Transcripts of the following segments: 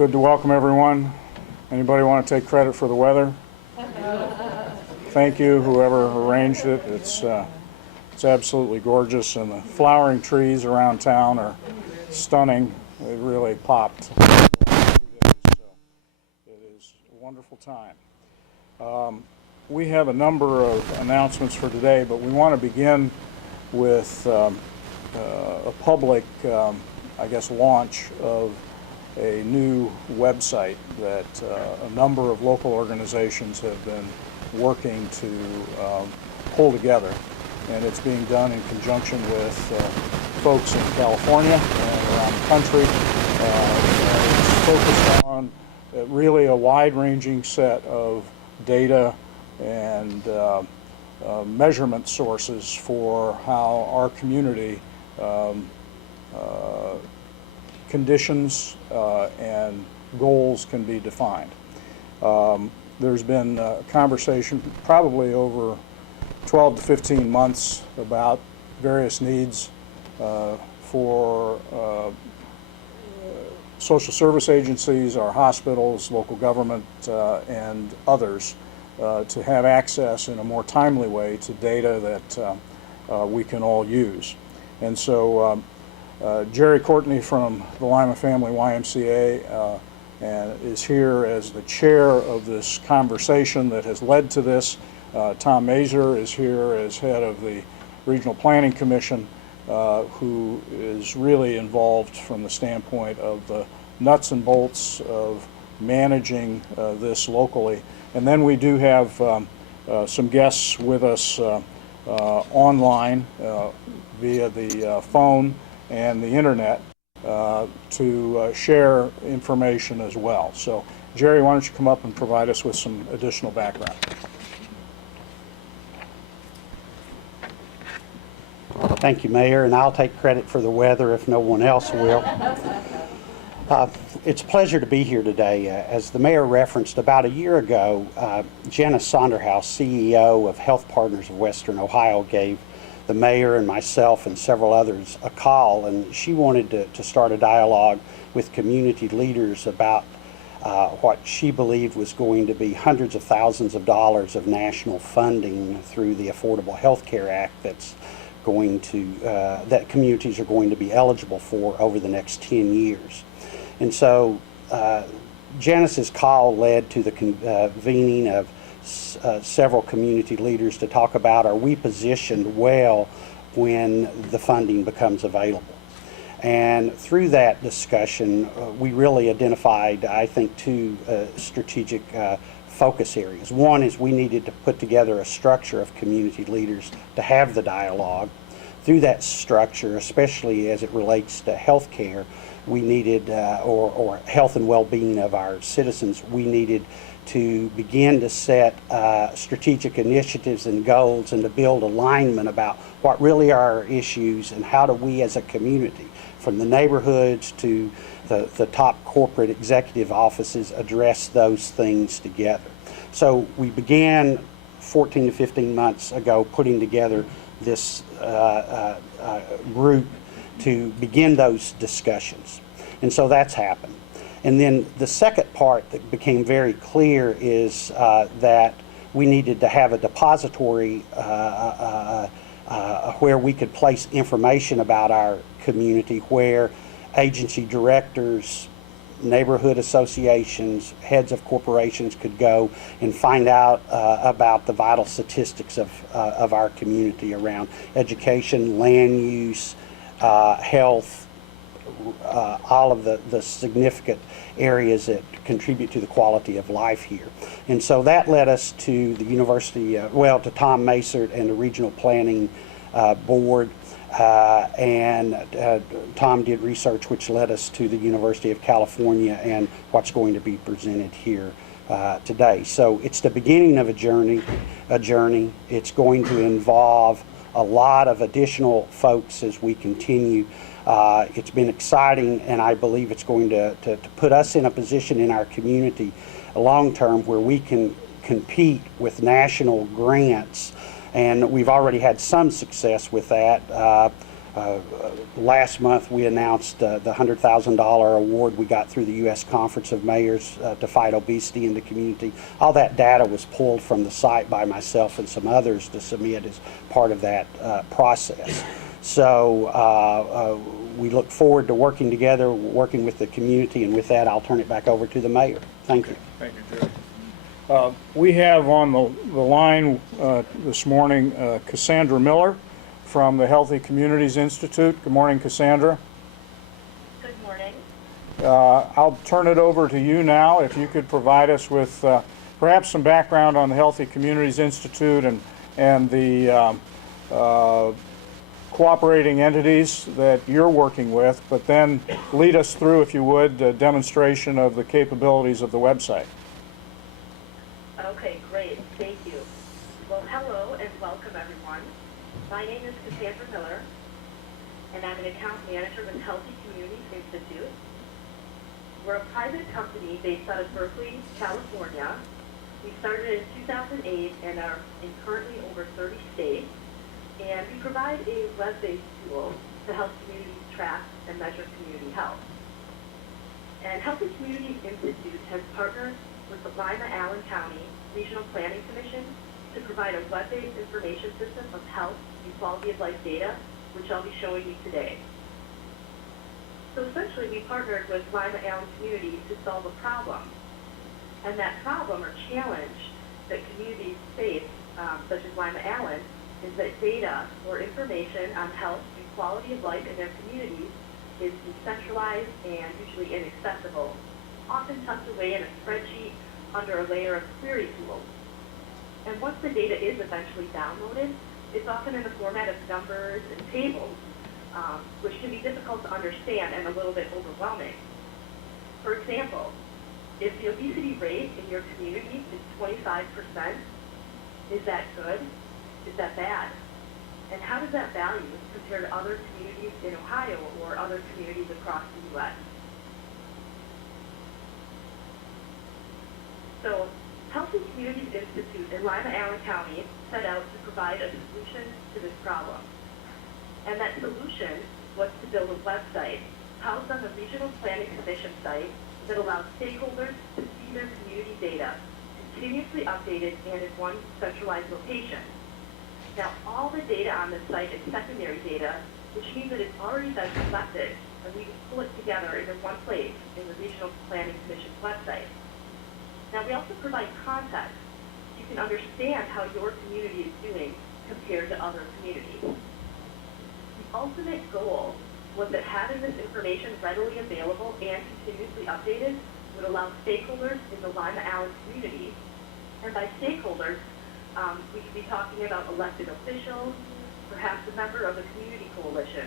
Good to welcome everyone. Anybody want to take credit for the weather? Thank you, whoever arranged it. It's absolutely gorgeous, and the flowering trees around town are stunning. They really popped. So it is a wonderful time. We have a number of announcements for today, but we want to begin with a public, I guess, launch of a new website that a number of local organizations have been working to pull together, and it's being done in conjunction with folks in California and around the country. It's focused on really a wide-ranging set of data and measurement sources for how our community conditions and goals can be defined. There's been a conversation probably over 12 to 15 months about various needs for social service agencies, our hospitals, local government, and others to have access in a more timely way to data that we can all use. And so Jerry Courtney from the Lima Family YMCA and is here as the chair of this conversation that has led to this. Tom Mazer is here as head of the Regional Planning Commission, who is really involved from the standpoint of the nuts and bolts of managing this locally. And then we do have some guests with us online via the phone and the internet to share information as well. So Jerry, why don't you come up and provide us with some additional background. Thank you, Mayor, and I'll take credit for the weather if no one else will. It's a pleasure to be here today. As the Mayor referenced, about a year ago, Janice Sonderhaus, CEO of Health Partners of Western Ohio, gave the Mayor and myself and several others a call, and she wanted to start a dialogue with community leaders about what she believed was going to be hundreds of thousands of dollars of national funding through the Affordable Health Care Act that's going to, that communities are going to be eligible for over the next 10 years. And so Janice's call led to the convening of several community leaders to talk about, are we positioned well when the funding becomes available? And through that discussion, we really identified, I think, two strategic focus areas. One is we needed to put together a structure of community leaders to have the dialogue. Through that structure, especially as it relates to health care, we needed, or health and well-being of our citizens, we needed to begin to set strategic initiatives and goals and to build alignment about what really are our issues and how do we as a community, from the neighborhoods to the top corporate executive offices, address those things together. So we began 14 to 15 months ago putting together this group to begin those discussions. And so that's happened. And then the second part that became very clear is that we needed to have a depository where we could place information about our community, where agency directors, neighborhood associations, heads of corporations could go and find out about the vital statistics of our community around education, land use, health, all of the significant areas that contribute to the quality of life here. And so that led us to the university, to Tom Mazer and the Regional Planning Board, and Tom did research which led us to the University of California and what's going to be presented here today. So it's the beginning of a journey. It's going to involve a lot of additional folks as we continue. It's been exciting, and I believe it's going to put us in a position in our community long term where we can compete with national grants, and we've already had some success with that. Last month, we announced the $100,000 award we got through the U.S. Conference of Mayors to fight obesity in the community. All that data was pulled from the site by myself and some others to submit as part of that process. So we look forward to working together, working with the community, and with that, I'll turn it back over to the mayor. Thank you. Thank you, Joe. We have on the line this morning Cassandra Miller from the Healthy Communities Institute. Good morning, Cassandra. Good morning. I'll turn it over to you now. If you could provide us with perhaps some background on the Healthy Communities Institute and the cooperating entities that you're working with, but then lead us through, if you would, a demonstration of the capabilities of the website. Okay, great. Thank you. Well, hello and welcome, everyone. My name is Cassandra Miller, and I'm an account manager with Healthy Communities Institute. We're a private company based out of Berkeley, California. We started in 2008 and are in currently over 30 states. And we provide a web-based tool to help communities track and measure community health. And Healthy Communities Institute has partnered with the Lima-Allen County Regional Planning Commission to provide a web-based information system of health and quality of life data, which I'll be showing you today. So essentially, we partnered with Lima-Allen communities to solve a problem. And that problem or challenge that communities face, such as Lima-Allen, is that data or information on health and quality of life in their communities is decentralized and usually inaccessible, often tucked away in a spreadsheet under a layer of query tools. And once the data is eventually downloaded, it's often in the format of numbers and tables, which can be difficult to understand and a little bit overwhelming. For example, if the obesity rate in your community is 25%, is that good? Is that bad? And how does that value compare to other communities in Ohio or other communities across the U.S.? So, Healthy Communities Institute in Lima-Allen County set out to provide a solution to this problem. And that solution was to build a website housed on the Regional Planning Commission site that allows stakeholders to see their community data continuously updated and in one centralized location. Now, all the data on this site is secondary data, which means that it's already been collected, and we can pull it together into one place in the Regional Planning Commission's website. Now, we also provide context. You can understand how your community is doing compared to other communities. The ultimate goal was that having this information readily available and continuously updated would allow stakeholders in the Lima-Allen community, and by stakeholders, we could be talking about elected officials, perhaps a member of a community coalition,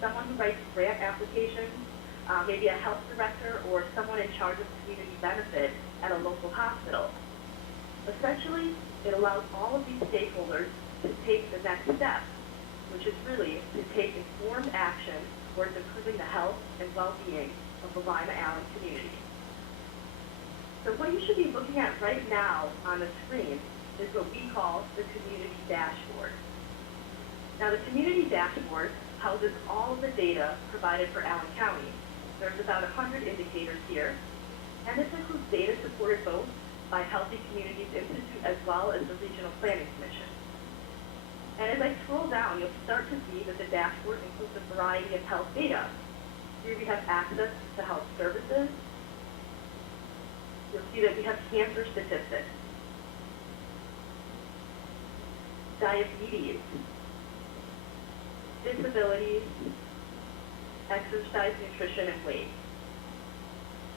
someone who writes grant applications, maybe a health director or someone in charge of community benefit at a local hospital. Essentially, it allows all of these stakeholders to take the next step, which is really to take informed action towards improving the health and well-being of the Lima-Allen community. So what you should be looking at right now on the screen is what we call the community dashboard. Now, the community dashboard houses all of the data provided for Allen County. There's about 100 indicators here, and this includes data supported both by Healthy Communities Institute as well as the Regional Planning Commission. And as I scroll down, you'll start to see that the dashboard includes a variety of health data. Here we have access to health services. You'll see that we have cancer statistics, diabetes, disabilities, exercise, nutrition, and weight.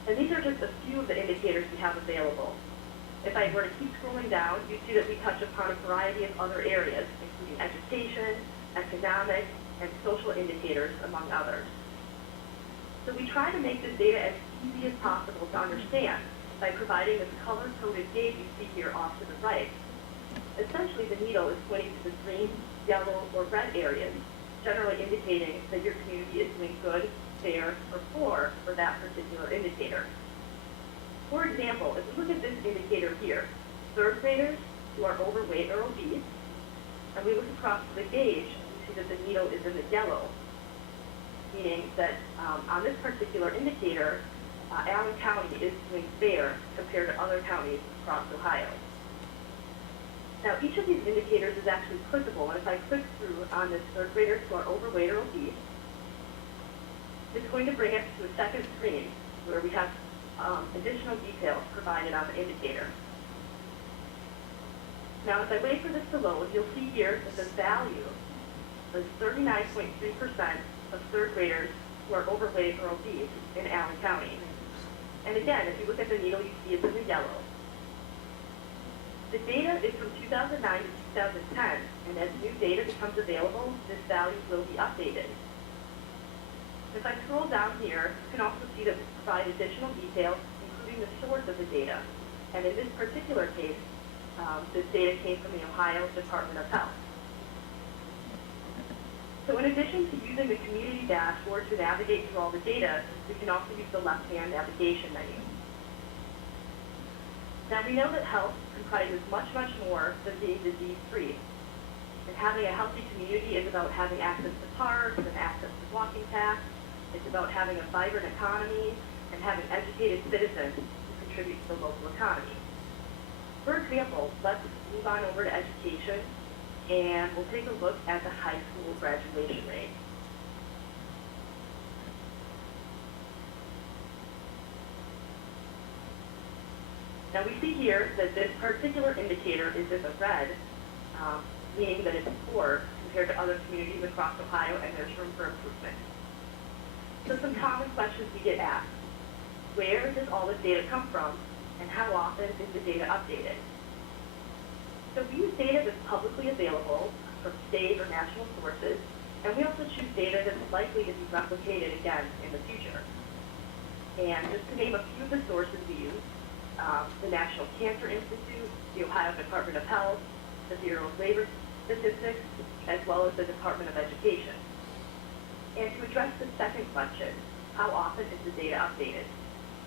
And these are just a few of the indicators we have available. If I were to keep scrolling down, you see that we touch upon a variety of other areas, including education, economic, and social indicators, among others. So we try to make this data as easy as possible to understand by providing this color-coded gauge you see here off to the right. Essentially, the needle is pointing to the green, yellow, or red areas, generally indicating that your community is doing good, fair, or poor for that particular indicator. For example, if we look at this indicator here, third graders who are overweight or obese, and we look across the gauge, we see that the needle is in the yellow, meaning that on this particular indicator, Allen County is doing fair compared to other counties across Ohio. Now, each of these indicators is actually clickable, and if I click through on this third grader to our overweight or obese, it's going to bring us to a second screen where we have additional details provided on the indicator. Now, as I wait for this to load, you'll see here that the value is 39.3% of third graders who are overweight or obese in Allen County. And again, if you look at the needle, you see it's in the yellow. The data is from 2009 to 2010, and as new data becomes available, this value will be updated. If I scroll down here, you can also see that we provide additional details, including the source of the data. And in this particular case, this data came from the Ohio Department of Health. So in addition to using the community dashboard to navigate through all the data, we can also use the left-hand navigation menu. Now we know that health comprises much, much more than being disease-free. And having a healthy community is about having access to parks and access to walking paths. It's about having a vibrant economy and having educated citizens who contribute to the local economy. For example, let's move on over to education, and we'll take a look at the high school graduation rate. Now we see here that this particular indicator is in the red, meaning that it's poor compared to other communities across Ohio, and there's room for improvement. So some common questions we get asked: where does all this data come from, and how often is the data updated? So we use data that's publicly available from state or national sources, and we also choose data that's likely to be replicated again in the future. And just to name a few of the sources we use, the National Cancer Institute, the Ohio Department of Health, the Bureau of Labor Statistics, as well as the Department of Education. And to address the second question, how often is the data updated?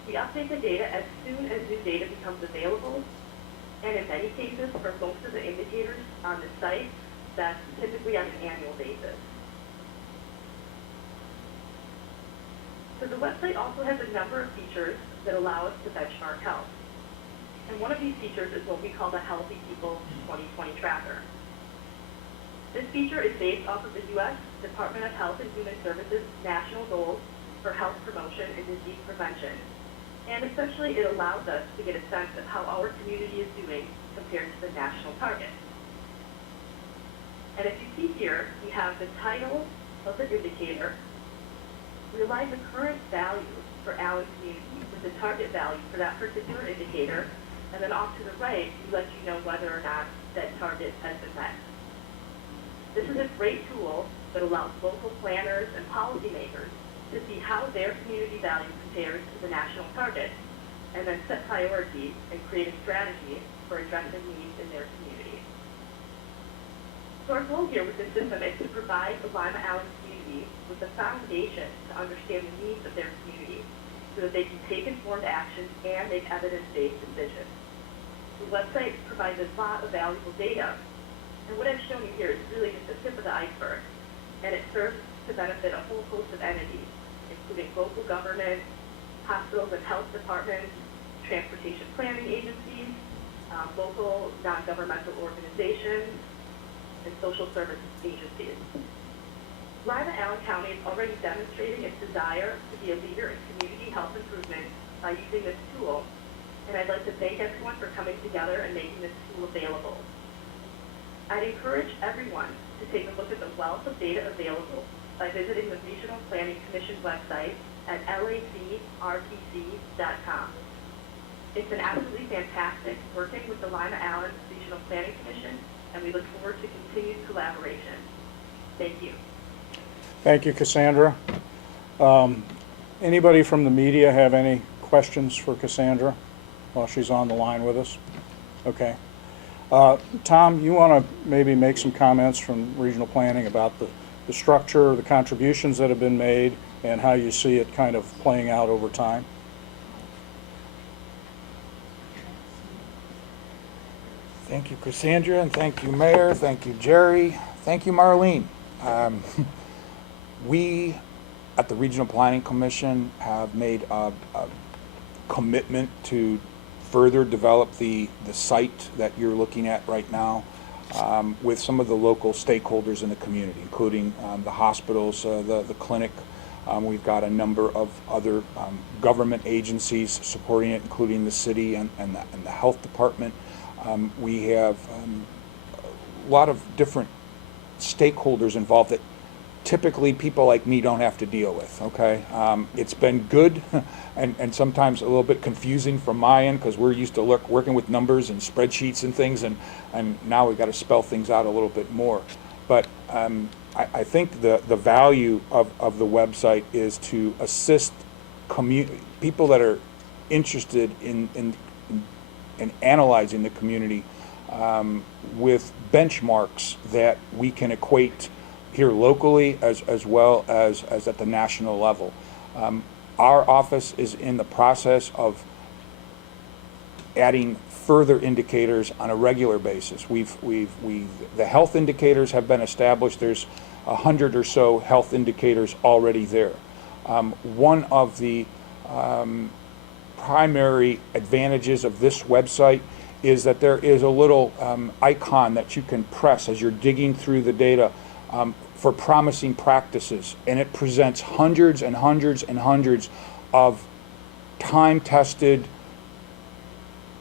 We update the data as soon as new data becomes available, and in many cases, for most of the indicators on the site, that's typically on an annual basis. So the website also has a number of features that allow us to benchmark health. And one of these features is what we call the Healthy People 2020 Tracker. This feature is based off of the U.S. Department of Health and Human Services national goals for health promotion and disease prevention. And essentially, it allows us to get a sense of how our community is doing compared to the national target. And if you see here, we have the title of the indicator. We align the current value for Allen community with the target value for that particular indicator, and then off to the right, we let you know whether or not that target has been met. This is a great tool that allows local planners and policymakers to see how their community value compares to the national target, and then set priorities and create a strategy for addressing needs in their community. So our goal here with this system is to provide the Lima Allen community with the foundation to understand the needs of their community so that they can take informed action and make evidence-based decisions. The website provides a lot of valuable data, and what I've shown you here is really just the tip of the iceberg, and it serves to benefit a whole host of entities, including local government, hospitals and health departments, transportation planning agencies, local non-governmental organizations, and social service agencies. Lima Allen County is already demonstrating its desire to be a leader in community health improvement by using this tool, and I'd like to thank everyone for coming together and making this tool available. I'd encourage everyone to take a look at the wealth of data available by visiting the Regional Planning Commission's website at lacrtc.com. It's been absolutely fantastic working with the Lima Allen Regional Planning Commission, and we look forward to continued collaboration. Thank you. Thank you, Cassandra. Anybody from the media have any questions for Cassandra while she's on the line with us? Okay. Tom, you want to maybe make some comments from regional planning about the structure, the contributions that have been made, and how you see it kind of playing out over time? Thank you, Cassandra, and thank you, Mayor. Thank you, Jerry. Thank you, Marlene. We, at the Regional Planning Commission, have made a commitment to further develop the site that you're looking at right now with some of the local stakeholders in the community, including the hospitals, the clinic. We've got a number of other government agencies supporting it, including the city and the health department. We have a lot of different stakeholders involved that typically people like me don't have to deal with, okay? It's been good and sometimes a little bit confusing from my end because we're used to working with numbers and spreadsheets and things, and now we've got to spell things out a little bit more. But I think the value of the website is to assist people that are interested in analyzing the community with benchmarks that we can equate here locally as well as at the national level. Our office is in the process of adding further indicators on a regular basis. The health indicators have been established. There's 100 or so health indicators already there. One of the primary advantages of this website is that there is a little icon that you can press as you're digging through the data for promising practices, and it presents hundreds and hundreds and hundreds of time-tested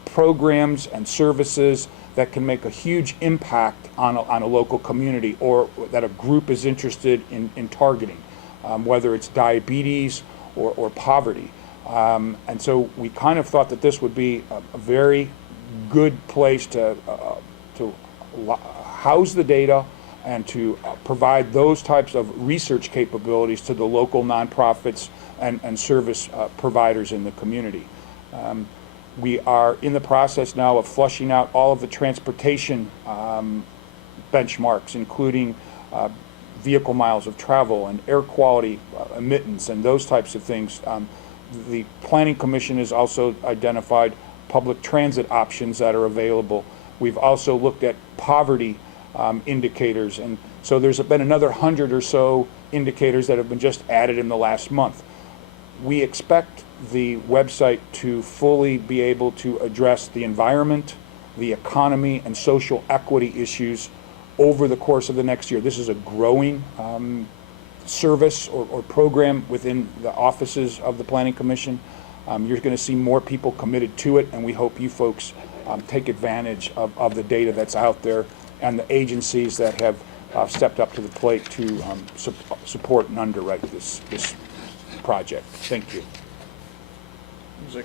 programs and services that can make a huge impact on a local community or that a group is interested in targeting, whether it's diabetes or poverty. And so we kind of thought that this would be a very good place to house the data and to provide those types of research capabilities to the local nonprofits and service providers in the community. We are in the process now of flushing out all of the transportation benchmarks, including vehicle miles of travel and air quality emittance and those types of things. The Planning Commission has also identified public transit options that are available. We've also looked at poverty indicators, and so there's been another 100 or so indicators that have been just added in the last month. We expect the website to fully be able to address the environment, the economy, and social equity issues over the course of the next year. This is a growing service or program within the offices of the Planning Commission. You're going to see more people committed to it, and we hope you folks take advantage of the data that's out there and the agencies that have stepped up to the plate to support and underwrite this project. Thank you. It was a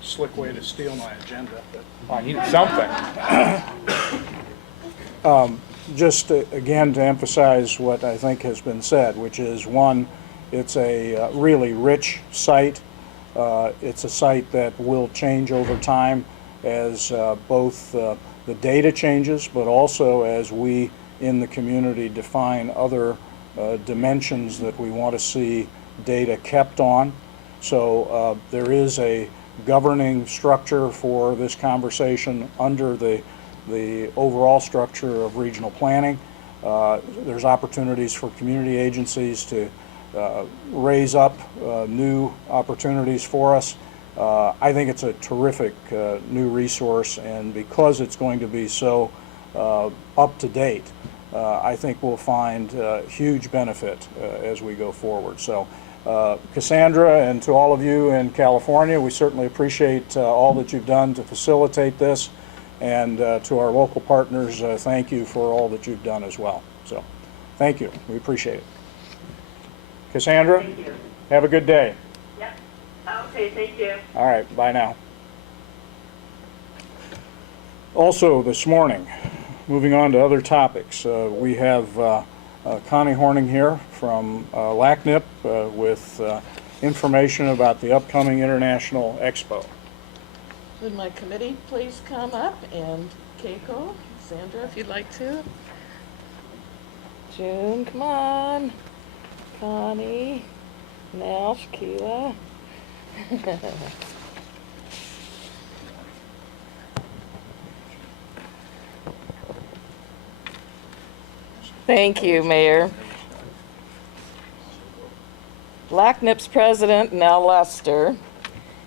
slick way to steal my agenda, but I needed something. just again to emphasize what I think has been said, which is one, it's a really rich site. It's a site that will change over time as both the data changes, but also as we in the community define other dimensions that we want to see data kept on. So there is a governing structure for this conversation under the overall structure of regional planning. There's opportunities for community agencies to raise up new opportunities for us. I think it's a terrific new resource, and because it's going to be so up to date, I think we'll find huge benefit as we go forward. So Cassandra, and to all of you in California, we certainly appreciate all that you've done to facilitate this, and to our local partners, thank you for all that you've done as well. So thank you, we appreciate it. Cassandra, Thank you. have a good day. Yep. Okay, thank you. All right, bye now. Also this morning, moving on to other topics, we have Connie Horning here from LACNIP with information about the upcoming International Expo. Would my committee please come up, and Keiko, Sandra, if you'd like to. June, come on. Connie, Nell, Shaquila. Thank you, Mayor. LACNIP's president, Nell Lester,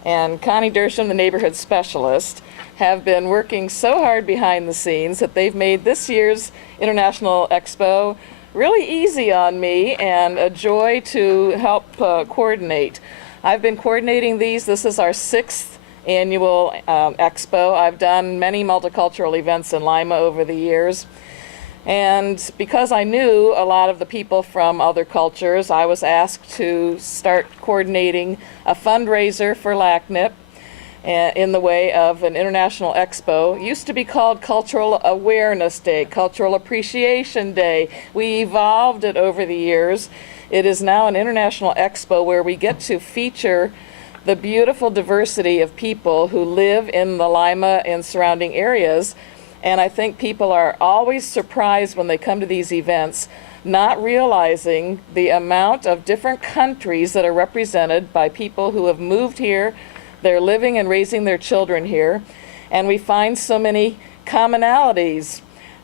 and Connie Dersham, the neighborhood specialist, have been working so hard behind the scenes that they've made this year's International Expo really easy on me and a joy to help coordinate. I've been coordinating these. This is our 6th annual expo. I've done many multicultural events in Lima over the years. And because I knew a lot of the people from other cultures, I was asked to start coordinating a fundraiser for LACNIP in the way of an international expo. It used to be called Cultural Awareness Day, Cultural Appreciation Day. We evolved it over the years. It is now an international expo where we get to feature the beautiful diversity of people who live in the Lima and surrounding areas. And I think people are always surprised when they come to these events, not realizing the amount of different countries that are represented by people who have moved here. They're living and raising their children here, and we find so many commonalities.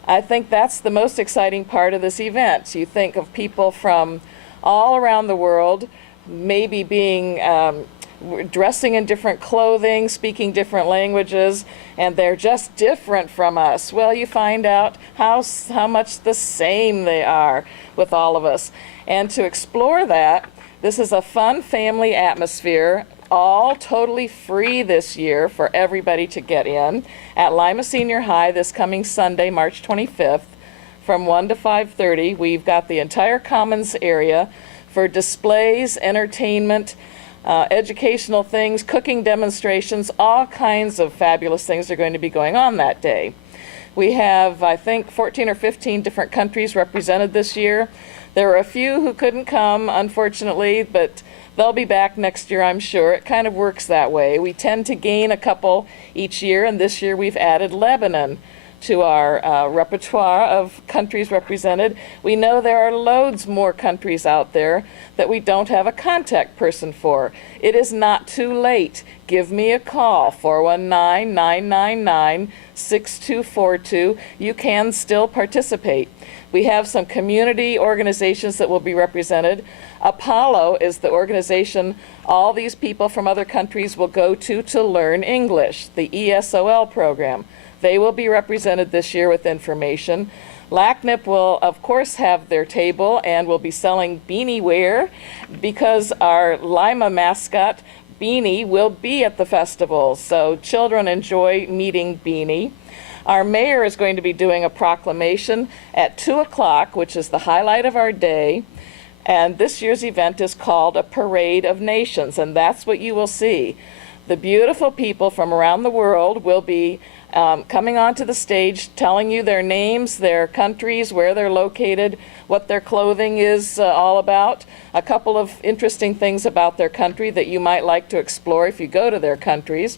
I think that's the most exciting part of this event. You think of people from all around the world, maybe being dressing in different clothing, speaking different languages, and they're just different from us. Well, you find out how much the same they are with all of us. And to explore that, this is a fun family atmosphere, all totally free this year for everybody to get in at Lima Senior High this coming Sunday, March 25th, from 1 to 5:30. We've got the entire Commons area for displays, entertainment, educational things, cooking demonstrations, all kinds of fabulous things are going to be going on that day. We have, I think, 14 or 15 different countries represented this year. There were a few who couldn't come, unfortunately, but they'll be back next year, I'm sure. It kind of works that way. We tend to gain a couple each year, and this year we've added Lebanon to our repertoire of countries represented. We know there are loads more countries out there that we don't have a contact person for. It is not too late. Give me a call, 419-999-6242. You can still participate. We have some community organizations that will be represented. Apollo is the organization all these people from other countries will go to learn English, the ESOL program. They will be represented this year with information. LACNIP will, of course, have their table and will be selling beanie wear because our Lima mascot, Beanie, will be at the festival. So children enjoy meeting Beanie. Our mayor is going to be doing a proclamation at 2 o'clock, which is the highlight of our day. And this year's event is called a Parade of Nations, and that's what you will see. The beautiful people from around the world will be coming onto the stage, telling you their names, their countries, where they're located, what their clothing is all about, a couple of interesting things about their country that you might like to explore if you go to their countries.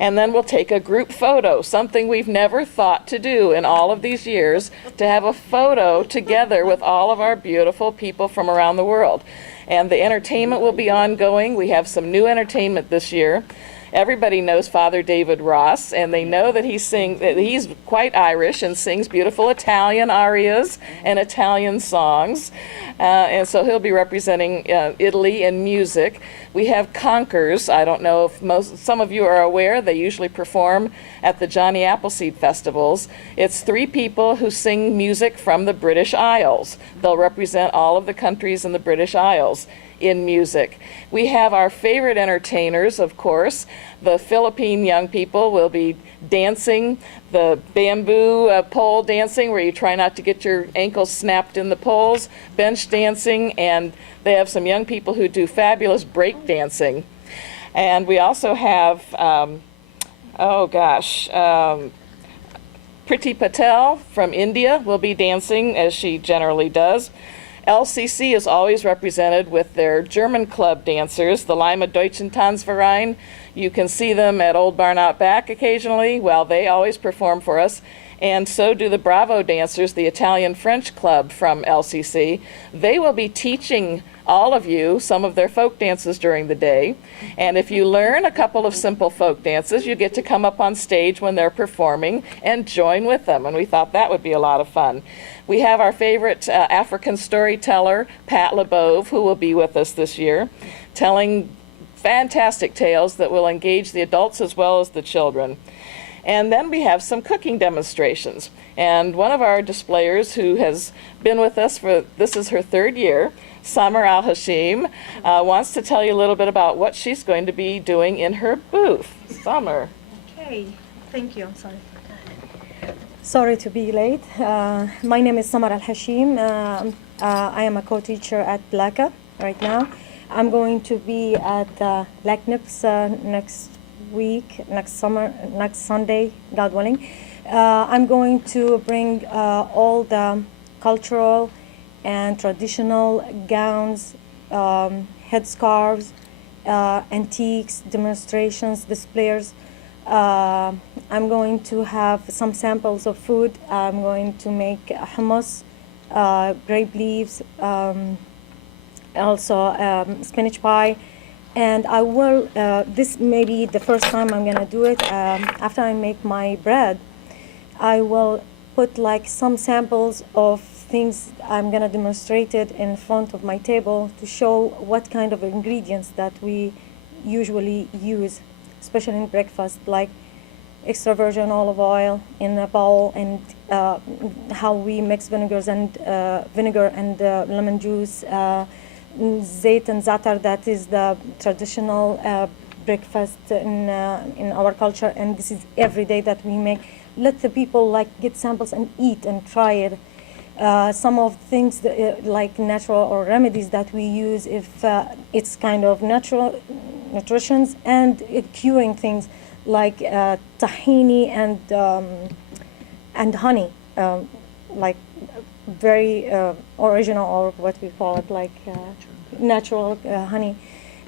And then we'll take a group photo, something we've never thought to do in all of these years, to have a photo together with all of our beautiful people from around the world. And the entertainment will be ongoing. We have some new entertainment this year. Everybody knows Father David Ross, and they know that he's quite Irish and sings beautiful Italian arias and Italian songs. And so he'll be representing Italy in music. We have conkers. I don't know if some of you are aware, they usually perform at the Johnny Appleseed festivals. It's 3 people who sing music from the British Isles. They'll represent all of the countries in the British Isles in music. We have our favorite entertainers, of course. The Philippine young people will be dancing, the bamboo pole dancing, where you try not to get your ankles snapped in the poles, bench dancing, and they have some young people who do fabulous break dancing. And we also have, Priti Patel from India will be dancing, as she generally does. LCC is always represented with their German club dancers, the Lima Deutschen Tanzverein. You can see them at Old Barn Out Back occasionally. Well, they always perform for us. and so do the Bravo dancers, the Italian French club from LCC. They will be teaching all of you some of their folk dances during the day. And if you learn a couple of simple folk dances, you get to come up on stage when they're performing and join with them. And we thought that would be a lot of fun. We have our favorite African storyteller, Pat LeBove, who will be with us this year, telling fantastic tales that will engage the adults as well as the children. And then we have some cooking demonstrations. And one of our displayers who has been with us for, this is her 3rd year, Summer Al-Hashim, wants to tell you a little bit about what she's going to be doing in her booth. Summer. Okay, thank you. I'm sorry. Sorry to be late. My name is Summer Al-Hashim. I am a co-teacher at Blaka right now. I'm going to be at Lac Nips next week, next Sunday, God willing. I'm going to bring all the cultural and traditional gowns, headscarves, antiques, demonstrations, displays. I'm going to have some samples of food. I'm going to make hummus, grape leaves, also spinach pie. And I will, this may be the first time I'm gonna do it. After I make my bread, I will put like some samples of things I'm gonna demonstrate it in front of my table to show what kind of ingredients that we usually use, especially in breakfast, like extra virgin olive oil in a bowl, and how we mix vinegar and lemon juice, zait and zatar, that is the traditional breakfast in our culture, and this is every day that we make. Let the people like get samples and eat and try it. Some of things that, like natural or remedies that we use, if it's kind of natural nutritions, and curing things like tahini and honey, like very original, or what we call it, like natural honey.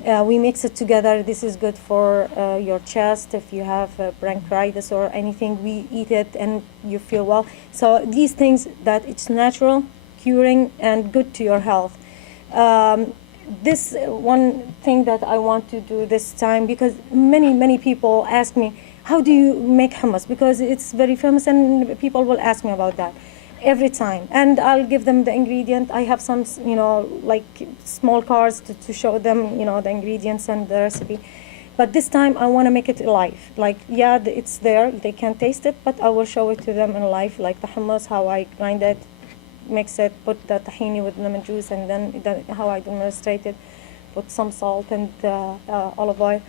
We mix it together. This is good for your chest. If you have bronchitis or anything, we eat it and you feel well. So these things that it's natural, curing, and good to your health. This one thing that I want to do this time, because many people ask me, how do you make hummus? Because it's very famous and people will ask me about that every time. And I'll give them the ingredient. I have some, like small cards to show them, the ingredients and the recipe. But this time I want to make it alive. Like, yeah, it's there, they can taste it, but I will show it to them in life, like the hummus, how I grind it, mix it, put the tahini with lemon juice, and then how I demonstrate it, put some salt and olive oil.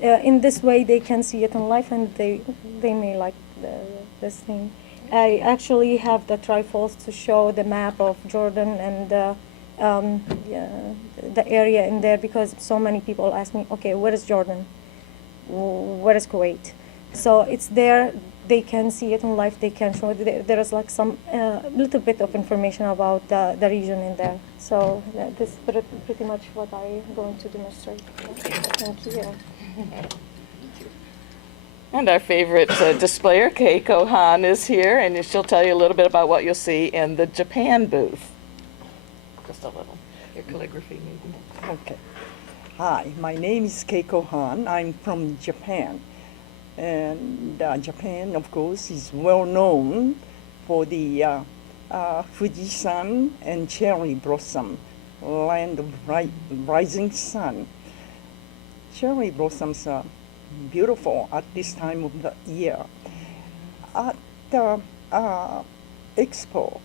In this way, they can see it in life, and they may like this thing. I actually have the trifolds to show the map of Jordan and the area in there, because so many people ask me, okay, where is Jordan? Where is Kuwait? So it's there. They can see it in life. They can show it. There is like some little bit of information about the region in there. So this is pretty much what I'm going to demonstrate. Thank you. And our favorite displayer, Keiko Han, is here, and she'll tell you a little bit about what you'll see in the Japan booth. Just a little. Your calligraphy, maybe. Okay. Hi, my name is Keiko Han. I'm from Japan. And Japan, of course, is well known for the Fujisan and cherry blossom, land of rising sun. Cherry blossoms are beautiful at this time of the year. At the expo,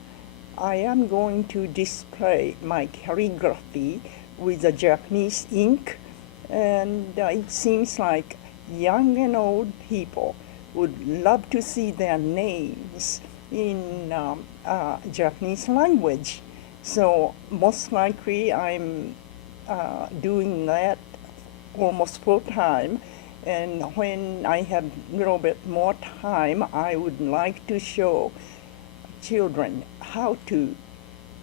I am going to display my calligraphy with a Japanese ink, and it seems like young and old people would love to see their names in Japanese language. So most likely I'm doing that almost full time. And when I have a little bit more time, I would like to show children how to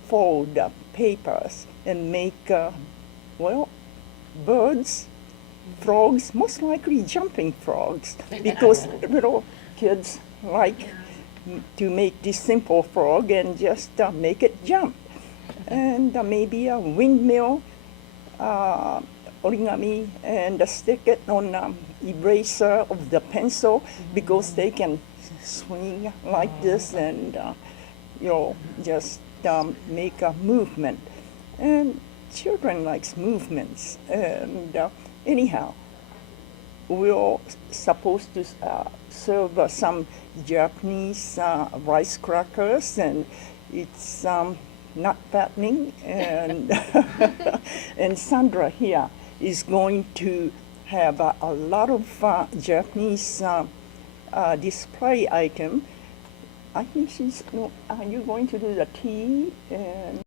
fold papers and make, birds, frogs, most likely jumping frogs, because little kids like to make this simple frog and just make it jump. And maybe a windmill, origami, and stick it on eraser of the pencil because they can swing like this and just make a movement. And children likes movements. And anyhow, we're supposed to serve some Japanese rice crackers, and it's not fattening. And and Sandra here is going to have a lot of Japanese display item. I think she's. No, are you going to do the tea and